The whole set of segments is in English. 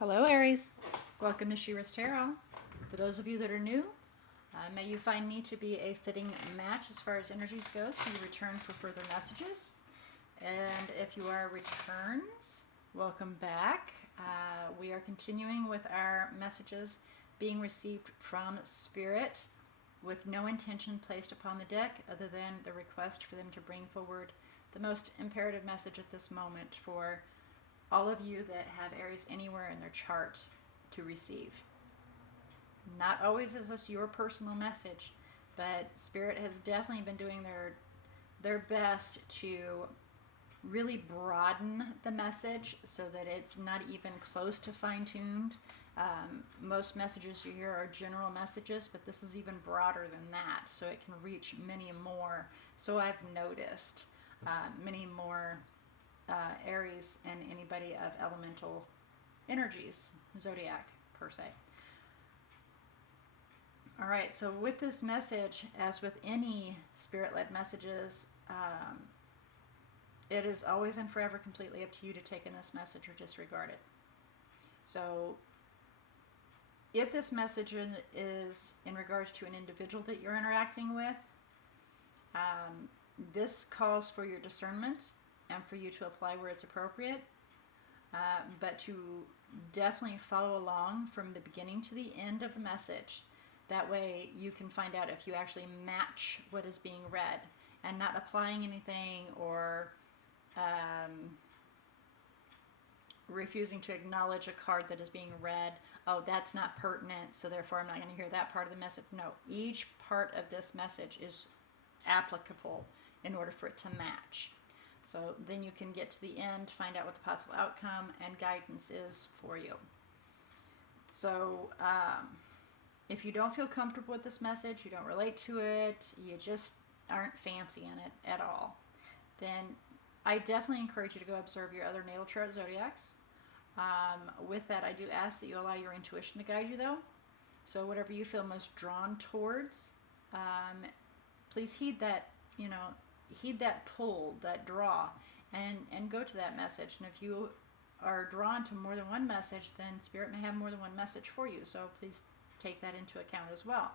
Hello, Aries. Welcome to She-ruhz Tarot. For those of you that are new, may you find me to be a fitting match as far as energies go, so you return for further messages. And if you are returns, welcome back. We are continuing with our messages being received from Spirit with no intention placed upon the deck other than the request for them to bring forward the most imperative message at this moment for all of you that have Aries anywhere in their chart to receive. Not always is this your personal message, but Spirit has definitely been doing their best to really broaden the message so that it's not even close to fine-tuned. Most messages you hear are general messages, but this is even broader than that, so it can reach many more. So I've noticed many more Aries and anybody of elemental energies, zodiac per se. All right, so with this message, as with any spirit-led messages, it is always and forever completely up to you to take in this message or disregard it. So if this message is in regards to an individual that you're interacting with, this calls for your discernment and for you to apply where it's appropriate, but to definitely follow along from the beginning to the end of the message. That way you can find out if you actually match what is being read and not applying anything or refusing to acknowledge a card that is being read. Oh, that's not pertinent, so therefore I'm not going to hear that part of the message. No, each part of this message is applicable in order for it to match. So then you can get to the end, find out what the possible outcome and guidance is for you. So if you don't feel comfortable with this message, you don't relate to it, you just aren't fancying it at all, then I definitely encourage you to go observe your other natal chart zodiacs. With that, I do ask that you allow your intuition to guide you, though. So whatever you feel most drawn towards, please heed that, heed that pull, that draw, and go to that message. And if you are drawn to more than one message, then Spirit may have more than one message for you. So please take that into account as well.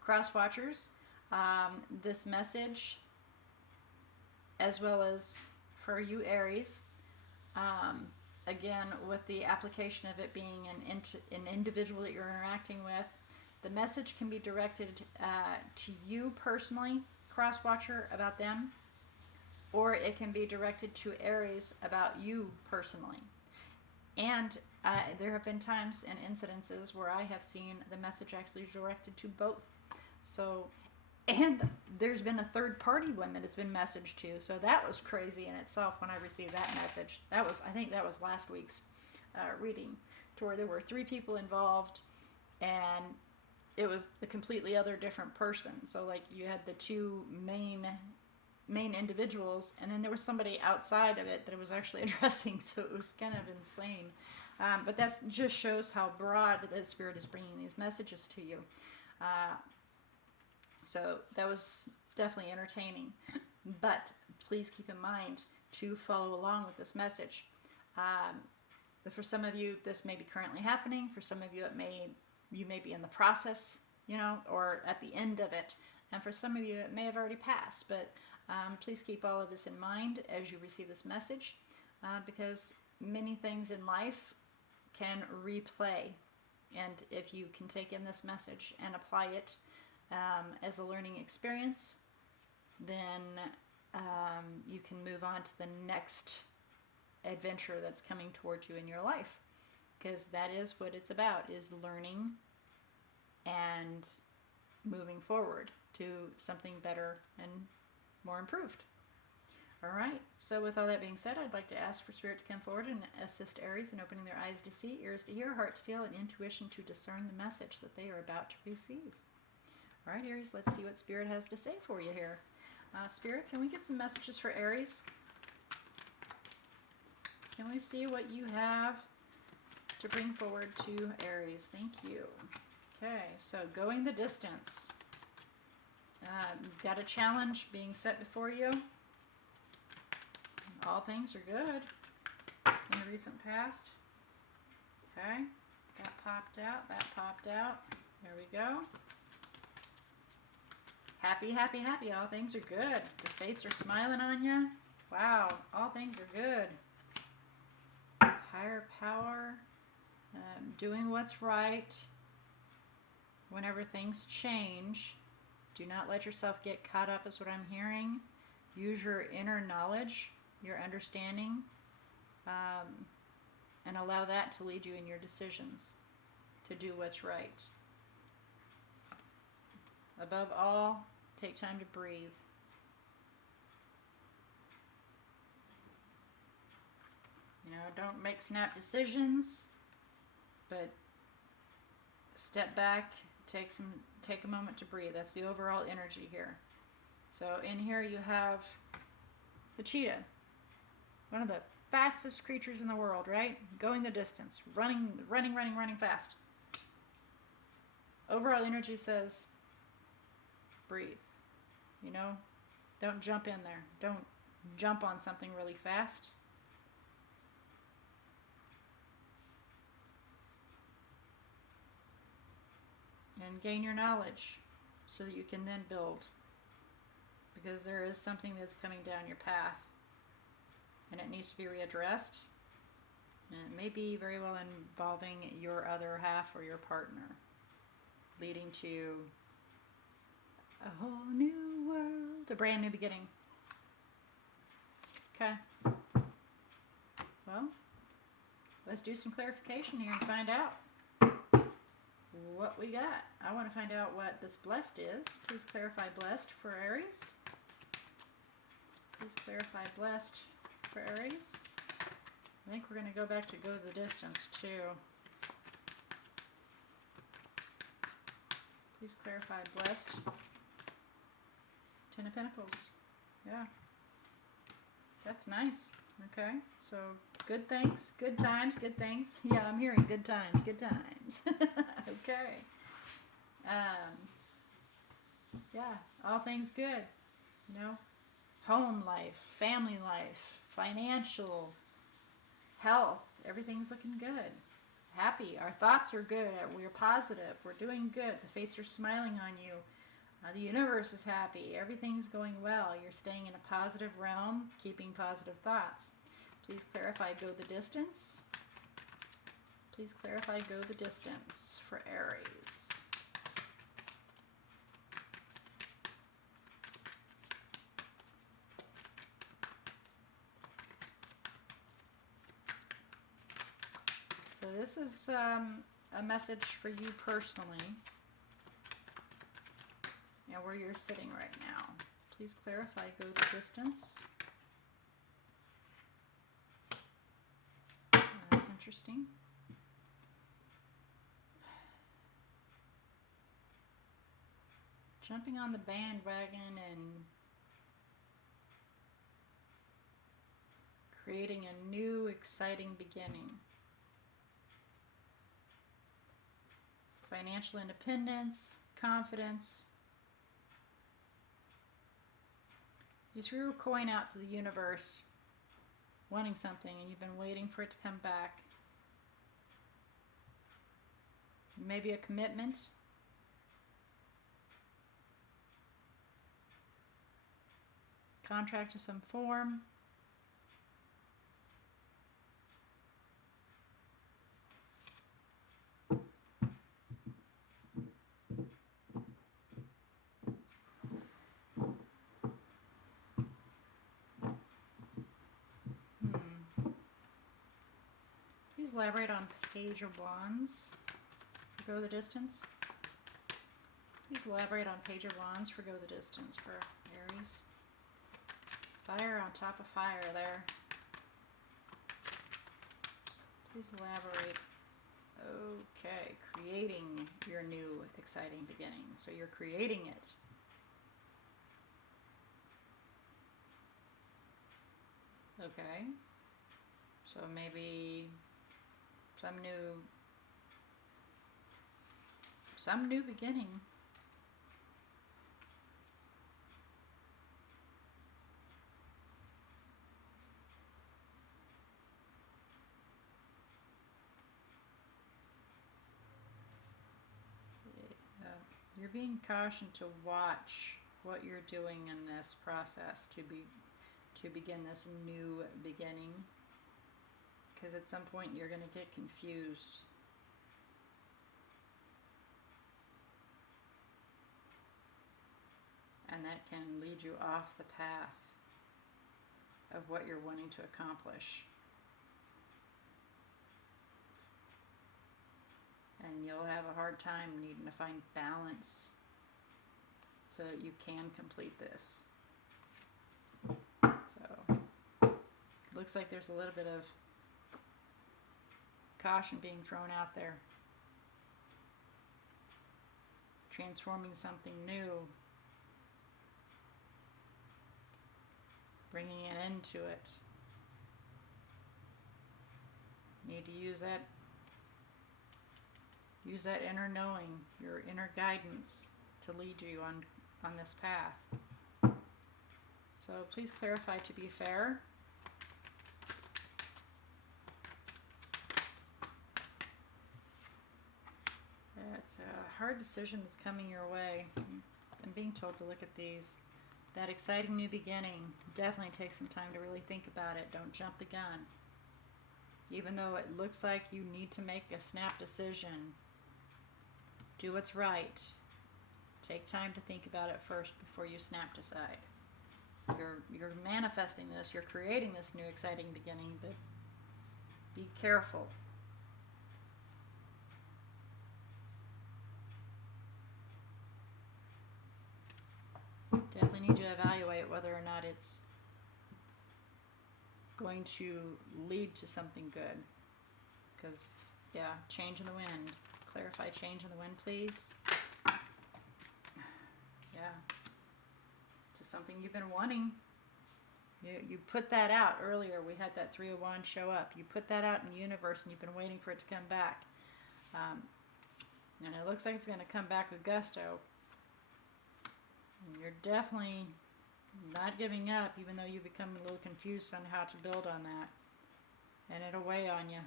Cross watchers, this message, as well as for you Aries, again, with the application of it being an individual that you're interacting with, the message can be directed to you personally, cross-watcher, about them, or it can be directed to Aries about you personally. And there have been times and incidences where I have seen the message actually directed to both. So, and there's been a third party one that has been messaged to, so that was crazy in itself when I received that message. I think that was last week's reading, to where there were 3 people involved, and it was the completely other different person. So like you had the 2 main individuals, and then there was somebody outside of it that it was actually addressing, so it was kind of insane. But that just shows how broad the Spirit is bringing these messages to you. So that was definitely entertaining. But please keep in mind to follow along with this message. For some of you, this may be currently happening. For some of you, you may be in the process, or at the end of it. And for some of you, it may have already passed. But please keep all of this in mind as you receive this message, because many things in life can replay. And if you can take in this message and apply it as a learning experience, then you can move on to the next adventure that's coming towards you in your life, because that is what it's about, is learning and moving forward to something better and more improved. All right, so with all that being said, I'd like to ask for Spirit to come forward and assist Aries in opening their eyes to see, ears to hear, heart to feel, and intuition to discern the message that they are about to receive. All right, Aries, let's see what Spirit has to say for you here. Spirit, can we get some messages for Aries? Can we see what you have to bring forward to Aries? Thank you. Okay, so going the distance. Got a challenge being set before you. All things are good in the recent past. Okay, that popped out, that popped out. There we go. Happy, happy, happy. All things are good. The fates are smiling on you. Wow, all things are good. Higher power, doing what's right. Whenever things change, do not let yourself get caught up, is what I'm hearing. Use your inner knowledge, your understanding, and allow that to lead you in your decisions to do what's right. Above all, take time to breathe. You know, don't make snap decisions, but step back, take a moment to breathe. That's the overall energy here. So in here you have the cheetah, one of the fastest creatures in the world, right? Going the distance, running fast. Overall energy says, breathe. You know, don't jump in there. Don't jump on something really fast. And gain your knowledge so that you can then build. Because there is something that's coming down your path and it needs to be readdressed. And it may be very well involving your other half or your partner, leading to a whole new world, a brand new beginning. Okay. Well, let's do some clarification here and find out what we got. I want to find out what this blessed is. Please clarify blessed for Aries. Please clarify blessed for Aries. I think we're going to go back to go the distance too. Please clarify blessed. Ten of Pentacles. Yeah. That's nice. Okay. So good things, good times, good things. Yeah, I'm hearing good times, good times. Okay. Yeah, all things good. You know, home life, family life, financial, health, everything's looking good. Happy. Our thoughts are good. We're positive. We're doing good. The fates are smiling on you. The universe is happy. Everything's going well. You're staying in a positive realm, keeping positive thoughts. Please clarify go the distance. Please clarify go the distance for Aries. So this is a message for you personally and where you're sitting right now. Please clarify go the distance. That's interesting. Jumping on the bandwagon and creating a new exciting beginning. Financial independence, confidence. You threw a coin out to the universe wanting something and you've been waiting for it to come back. Maybe a commitment. Contract of some form. Please elaborate on Page of Wands for go the distance. Please elaborate on Page of Wands for go the distance for Aries. Fire on top of fire there. Please elaborate. Okay, creating your new exciting beginning. So you're creating it. Okay. So maybe some new beginning. being cautioned to watch what you're doing in this process to begin this new beginning, because at some point you're going to get confused. And that can lead you off the path of what you're wanting to accomplish. And you'll have a hard time needing to find balance so that you can complete this. So, looks like there's a little bit of caution being thrown out there. Transforming something new. Bringing an end to it. Need to use that inner knowing, your inner guidance to lead you on this path. So please clarify to be fair. It's a hard decision that's coming your way. I'm being told to look at these. That exciting new beginning. Definitely take some time to really think about it. Don't jump the gun. Even though it looks like you need to make a snap decision, do what's right. Take time to think about it first before you snap decide. You're manifesting this, you're creating this new exciting beginning, but be careful. Definitely need to evaluate whether or not it's going to lead to something good. Because, yeah, change in the wind. Clarify change in the wind, please. Yeah. To something you've been wanting. You put that out earlier. We had that 3 of Wands show up. You put that out in the universe and you've been waiting for it to come back. And it looks like it's going to come back with gusto. And you're definitely not giving up, even though you become a little confused on how to build on that. And it'll weigh on you.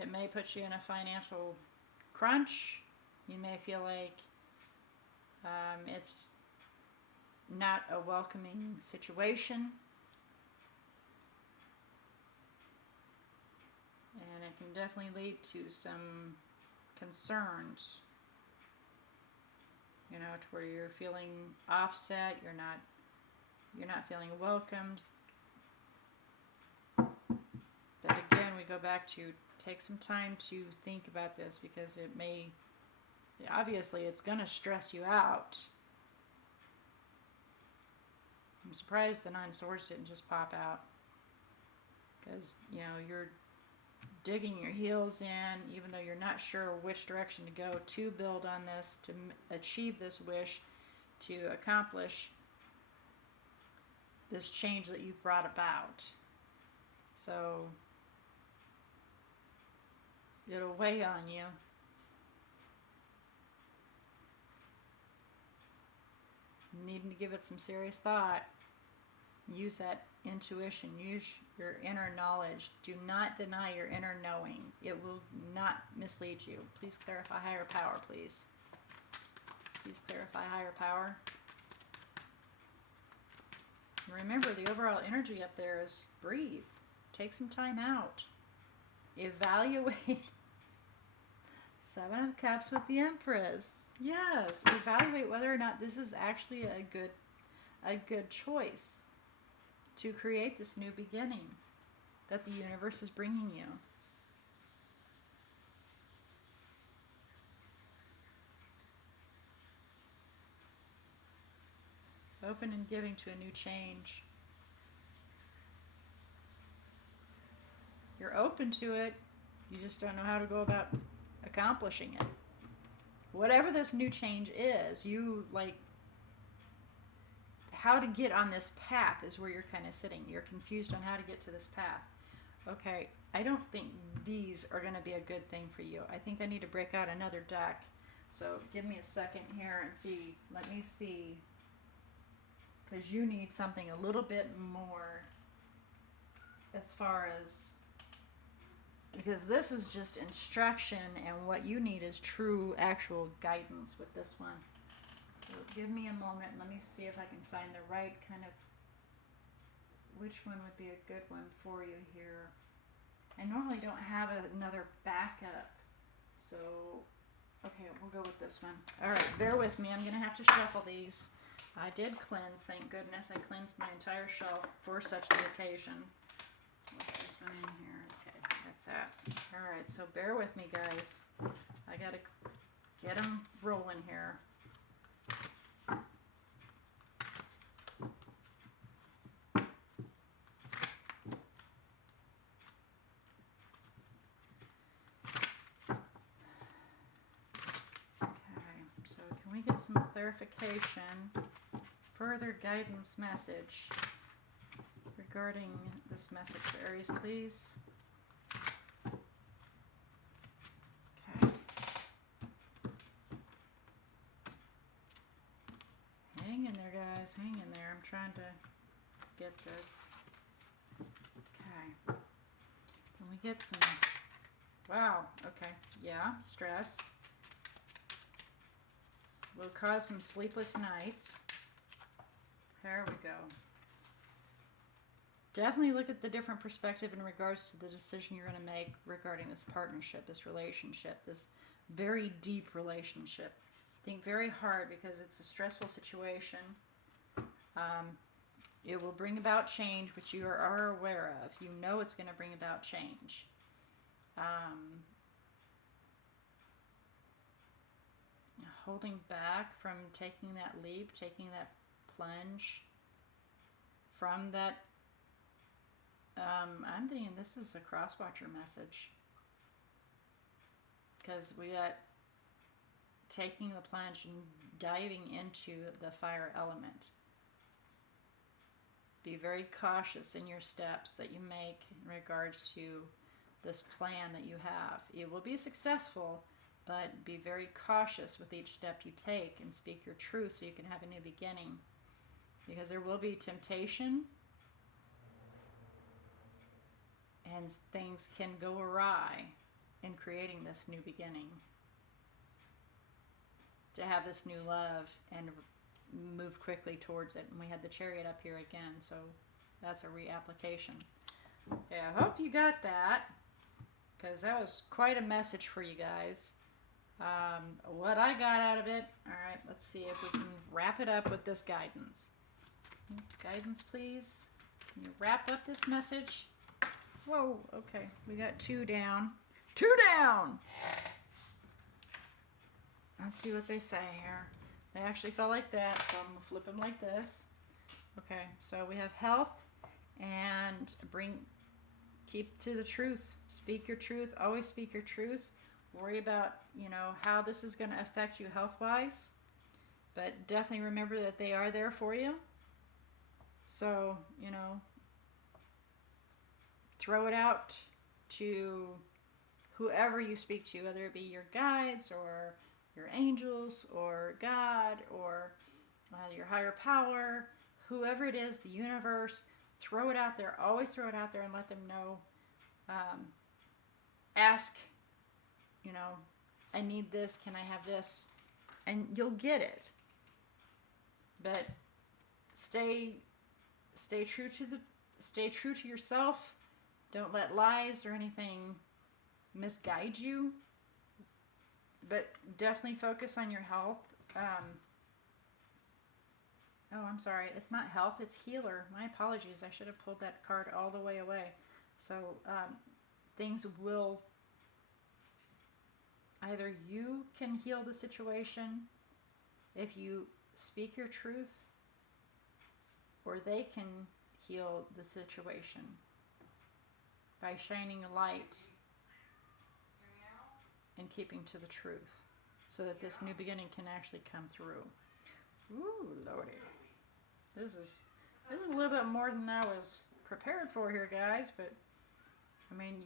It may put you in a financial crunch. You may feel like it's not a welcoming situation. And it can definitely lead to some concerns. You know, to where you're feeling offset, you're not feeling welcomed. But again, we go back to take some time to think about this, because obviously it's going to stress you out. I'm surprised the 9 of Swords didn't just pop out, because, you know, you're digging your heels in, even though you're not sure which direction to go to build on this, to achieve this wish, to accomplish this change that you've brought about. So it'll weigh on you. Needing to give it some serious thought. Use that intuition. Use your inner knowledge. Do not deny your inner knowing. It will not mislead you. Please clarify higher power, please. Please clarify higher power. And remember, the overall energy up there is breathe. Take some time out. Evaluate. 7 of Cups with the Empress. Yes, evaluate whether or not this is actually a good choice to create this new beginning that the universe is bringing you. Open and giving to a new change. You're open to it, you just don't know how to go about accomplishing it. Whatever this new change is, how to get on this path is where you're kind of sitting. You're confused on how to get to this path. Okay, I don't think these are going to be a good thing for you. I think I need to break out another deck. So give me a second here and see. Let me see. Because you need something a little bit more as far as because this is just instruction, and what you need is true, actual guidance with this one. So give me a moment. Let me see if I can find the right kind of, which one would be a good one for you here. I normally don't have another backup, so okay, we'll go with this one. All right, bear with me. I'm going to have to shuffle these. I did cleanse, thank goodness. I cleansed my entire shelf for such the occasion. What's this one in here? Okay, that's that. All right, so bear with me, guys. I got to get them rolling here. We get some clarification, further guidance message regarding this message for Aries, please. Okay. Hang in there, guys. Hang in there. I'm trying to get this. Okay. Can we get some... Wow. Okay. Yeah. Stress. Will cause some sleepless nights. There we go. Definitely look at the different perspective in regards to the decision you're going to make regarding this partnership, this relationship, this very deep relationship. Think very hard because it's a stressful situation. It will bring about change, which you are aware of. You know it's going to bring about change. Holding back from taking that leap, taking that plunge from that. I'm thinking this is a cross-watcher message, because we got taking the plunge and diving into the fire element. Be very cautious in your steps that you make in regards to this plan that you have. It will be successful, but be very cautious with each step you take and speak your truth so you can have a new beginning. Because there will be temptation and things can go awry in creating this new beginning. To have this new love and move quickly towards it. And we had the Chariot up here again, so that's a reapplication. Okay, I hope you got that, because that was quite a message for you guys. What I got out of it, alright, let's see if we can wrap it up with this guidance. Guidance, please. Can you wrap up this message? Whoa, okay, we got 2 down. 2 down! Let's see what they say here. They actually fell like that, so I'm going to flip them like this. Okay, so we have health and keep to the truth. Speak your truth. Always speak your truth. Worry about, how this is going to affect you health-wise. But definitely remember that they are there for you. So, throw it out to whoever you speak to, whether it be your guides or your angels or God or your higher power, whoever it is, the universe. Throw it out there. Always throw it out there and let them know. Ask, I need this. Can I have this? And you'll get it. But stay true to yourself. Don't let lies or anything misguide you. But definitely focus on your health. I'm sorry. It's not health. It's healer. My apologies. I should have pulled that card all the way away. So things will... Either you can heal the situation if you speak your truth, or they can heal the situation by shining a light and keeping to the truth, so that this new beginning can actually come through. Ooh, Lordy. This is a little bit more than I was prepared for here, guys, but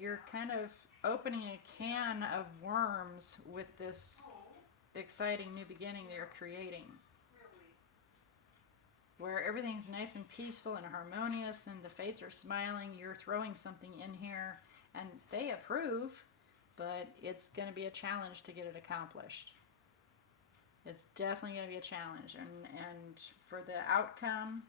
you're kind of opening a can of worms with this exciting new beginning that you're creating, where everything's nice and peaceful and harmonious and the fates are smiling. You're throwing something in here, and they approve, but it's going to be a challenge to get it accomplished. It's definitely going to be a challenge, and for the outcome,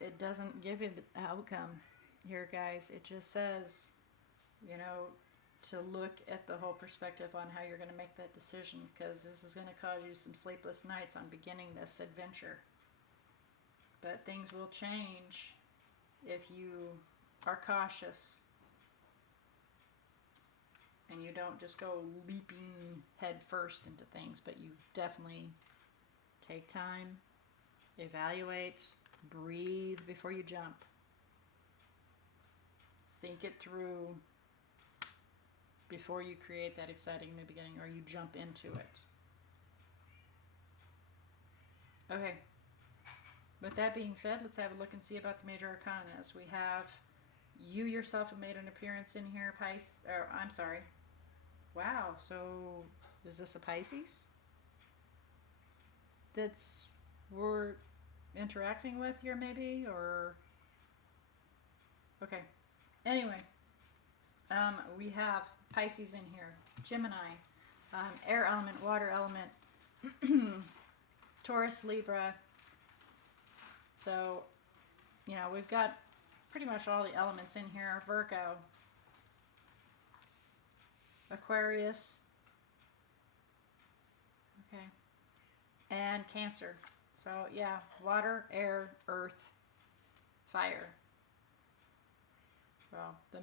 it doesn't give you the outcome here, guys. It just says, you know, to look at the whole perspective on how you're going to make that decision, because this is going to cause you some sleepless nights on beginning this adventure. But things will change if you are cautious and you don't just go leaping head first into things, but you definitely take time, evaluate, breathe before you jump. Think it through before you create that exciting new beginning or you jump into it. Okay. With that being said, let's have a look and see about the major arcanas. We have you yourself have made an appearance in here, Pisces. Or I'm sorry. Wow. So is this a Pisces that's we're interacting with here, maybe, or okay. Anyway, we have Pisces in here, Gemini, air element, water element, Taurus, Libra. So, you know, we've got pretty much all the elements in here. Virgo, Aquarius, okay, and Cancer. So, yeah, water, air, earth, fire. Well, the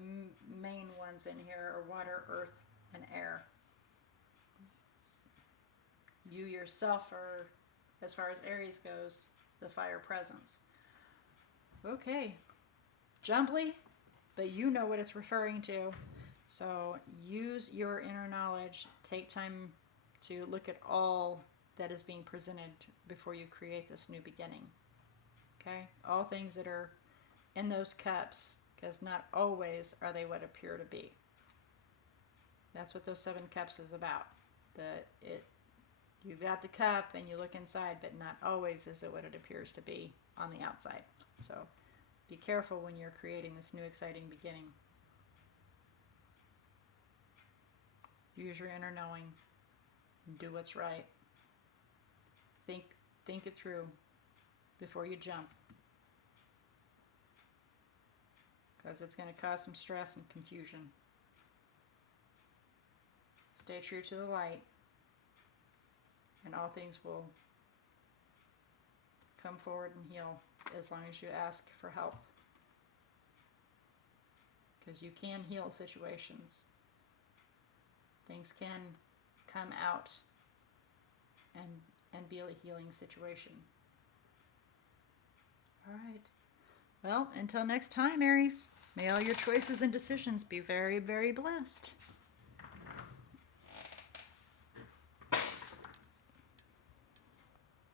main ones in here are water, earth, and air. You yourself are, as far as Aries goes, the fire presence. Okay. Jumbly, but you know what it's referring to. So use your inner knowledge. Take time to look at all that is being presented before you create this new beginning. Okay? All things that are in those cups, because not always are they what appear to be. That's what those 7 cups is about. You've got the cup and you look inside, but not always is it what it appears to be on the outside. So be careful when you're creating this new exciting beginning. Use your inner knowing. Do what's right. Think it through before you jump, because it's going to cause some stress and confusion. Stay true to the light, and all things will come forward and heal as long as you ask for help, because you can heal situations. Things can come out and be a healing situation. All right. Well, until next time, Aries, may all your choices and decisions be very, very blessed.